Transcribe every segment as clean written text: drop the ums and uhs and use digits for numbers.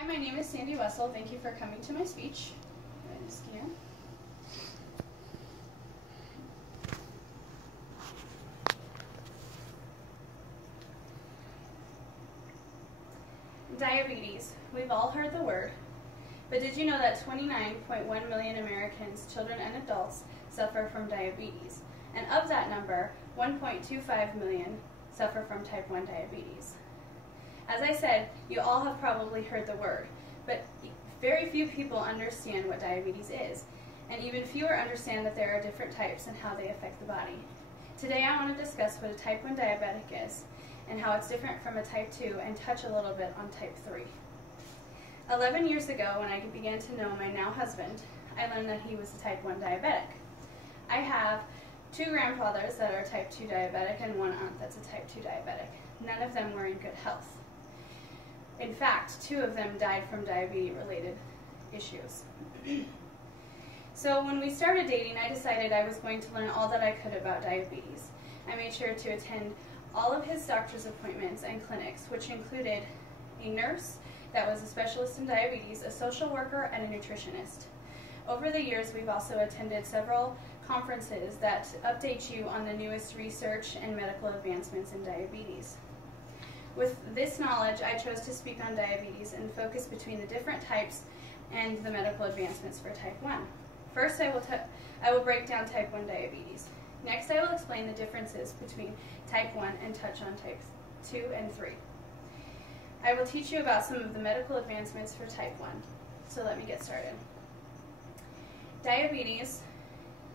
Hi, my name is Sandy Wessel. Thank you for coming to my speech. Diabetes. We've all heard the word, but did you know that 29.1 million Americans, children and adults, suffer from diabetes? And of that number, 1.25 million suffer from type 1 diabetes. As I said, you all have probably heard the word, but very few people understand what diabetes is, and even fewer understand that there are different types and how they affect the body. Today I want to discuss what a type 1 diabetic is, and how it's different from a type 2, and touch a little bit on type 3. 11 years ago, when I began to know my now husband, I learned that he was a type 1 diabetic. I have 2 grandfathers that are type 2 diabetic and 1 aunt that's a type 2 diabetic. None of them were in good health. In fact, 2 of them died from diabetes-related issues. So when we started dating, I decided I was going to learn all that I could about diabetes. I made sure to attend all of his doctor's appointments and clinics, which included a nurse that was a specialist in diabetes, a social worker, and a nutritionist. Over the years, we've also attended several conferences that update you on the newest research and medical advancements in diabetes. With this knowledge, I chose to speak on diabetes and focus between the different types and the medical advancements for type 1. First, I will break down type 1 diabetes. Next, I will explain the differences between type 1 and touch on type 2 and 3. I will teach you about some of the medical advancements for type 1. So let me get started. Diabetes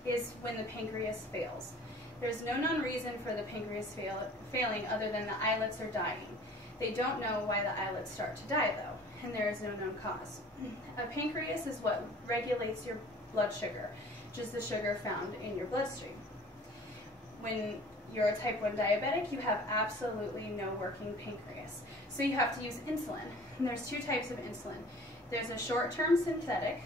is when the pancreas fails. There's no known reason for the pancreas failing other than the islets are dying. They don't know why the islets start to die though, and there is no known cause. A pancreas is what regulates your blood sugar, which is the sugar found in your bloodstream. When you're a type 1 diabetic, you have absolutely no working pancreas. So you have to use insulin. And there's 2 types of insulin. There's a short-term synthetic,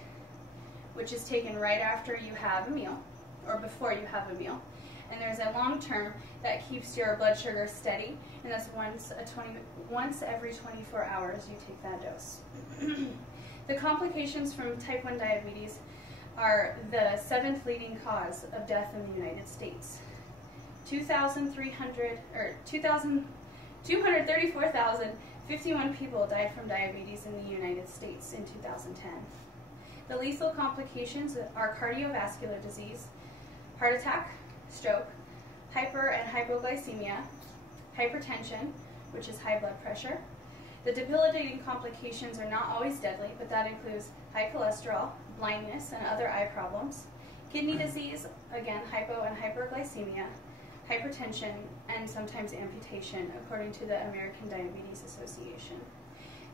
which is taken right after you have a meal, or before you have a meal. And there's a long-term that keeps your blood sugar steady, and that's once every 24 hours you take that dose. The complications from type 1 diabetes are the 7th leading cause of death in the United States. 234,051 people died from diabetes in the United States in 2010. The lethal complications are cardiovascular disease, heart attack, stroke, hyper and hypoglycemia, hypertension, which is high blood pressure. The debilitating complications are not always deadly, but that includes high cholesterol, blindness, and other eye problems, kidney disease, again, hypo and hyperglycemia, hypertension, and sometimes amputation, according to the American Diabetes Association.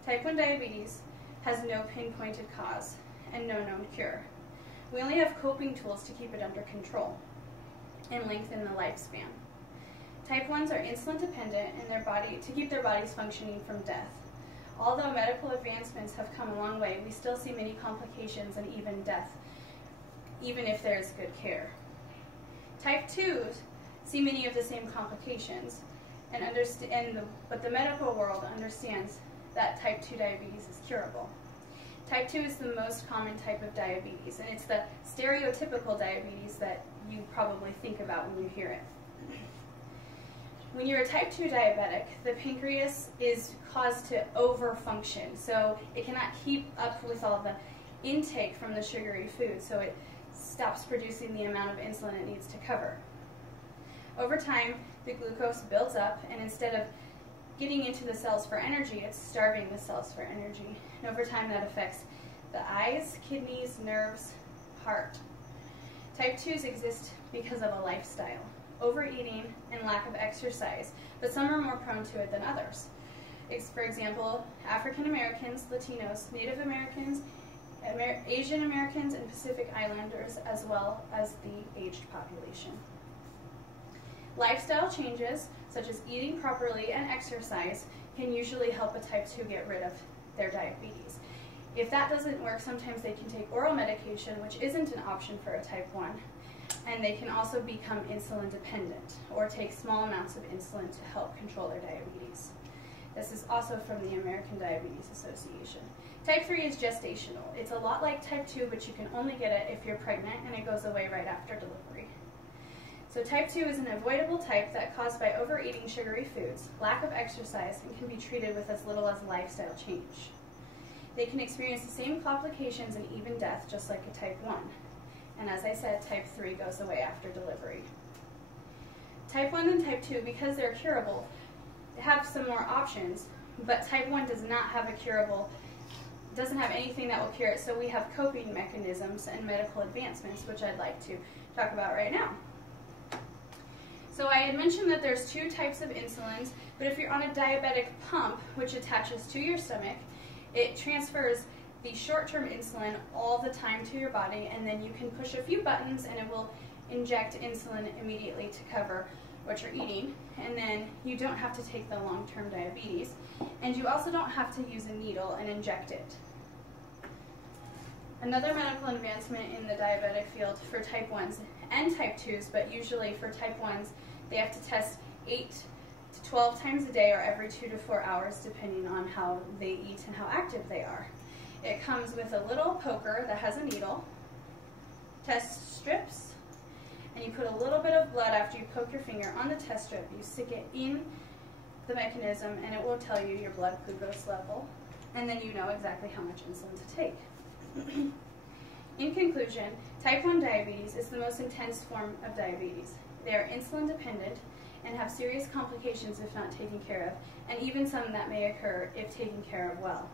Type 1 diabetes has no pinpointed cause and no known cure. We only have coping tools to keep it under control and lengthen the lifespan. Type 1s are insulin dependent in their body to keep their bodies functioning from death. Although medical advancements have come a long way, we still see many complications and even death, even if there is good care. Type 2s see many of the same complications, but the medical world understands that type 2 diabetes is curable. Type 2 is the most common type of diabetes, and it's the stereotypical diabetes that you probably think about when you hear it. When you're a type 2 diabetic, the pancreas is caused to overfunction, so it cannot keep up with all the intake from the sugary food, so it stops producing the amount of insulin it needs to cover. Over time, the glucose builds up, and instead of getting into the cells for energy, it's starving the cells for energy. And over time, that affects the eyes, kidneys, nerves, heart. Type 2s exist because of a lifestyle, overeating, and lack of exercise, but some are more prone to it than others. For example, African Americans, Latinos, Native Americans, Asian Americans, and Pacific Islanders, as well as the aged population. Lifestyle changes, such as eating properly and exercise, can usually help a type 2 get rid of their diabetes. If that doesn't work, sometimes they can take oral medication, which isn't an option for a type 1, and they can also become insulin dependent or take small amounts of insulin to help control their diabetes. This is also from the American Diabetes Association. Type 3 is gestational. It's a lot like type 2, but you can only get it if you're pregnant, and it goes away right after delivery. So type 2 is an avoidable type that's caused by overeating sugary foods, lack of exercise, and can be treated with as little as lifestyle change. They can experience the same complications and even death just like a type 1. And as I said, type 3 goes away after delivery. Type 1 and type 2, because they're curable, have some more options, but type 1 does not have a curable, doesn't have anything that will cure it, so we have coping mechanisms and medical advancements, which I'd like to talk about right now. So I had mentioned that there's 2 types of insulins, but if you're on a diabetic pump, which attaches to your stomach, it transfers the short-term insulin all the time to your body, and then you can push a few buttons and it will inject insulin immediately to cover what you're eating, and then you don't have to take the long-term diabetes, and you also don't have to use a needle and inject it. Another medical advancement in the diabetic field for type 1s and type 2s, but usually for type 1s, they have to test 8 to 12 times a day or every 2 to 4 hours, depending on how they eat and how active they are. It comes with a little poker that has a needle, test strips, and you put a little bit of blood after you poke your finger on the test strip. You stick it in the mechanism, and it will tell you your blood glucose level, and then you know exactly how much insulin to take. In conclusion, type 1 diabetes is the most intense form of diabetes. They are insulin dependent and have serious complications if not taken care of, and even some that may occur if taken care of well.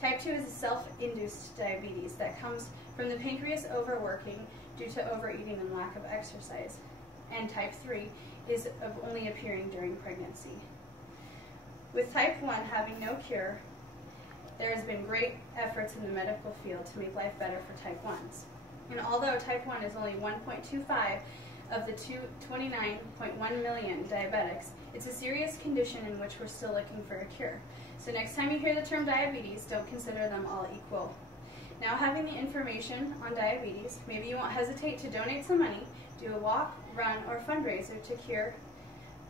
Type 2 is a self-induced diabetes that comes from the pancreas overworking due to overeating and lack of exercise, and type 3 is only appearing during pregnancy. With type 1 having no cure, there has been great efforts in the medical field to make life better for type 1s. And although type 1 is only 1.25 of the 29.1 million diabetics, it's a serious condition in which we're still looking for a cure. So next time you hear the term diabetes, don't consider them all equal. Now, having the information on diabetes, maybe you won't hesitate to donate some money, do a walk, run, or fundraiser to cure,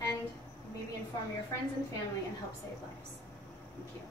and maybe inform your friends and family and help save lives. Thank you.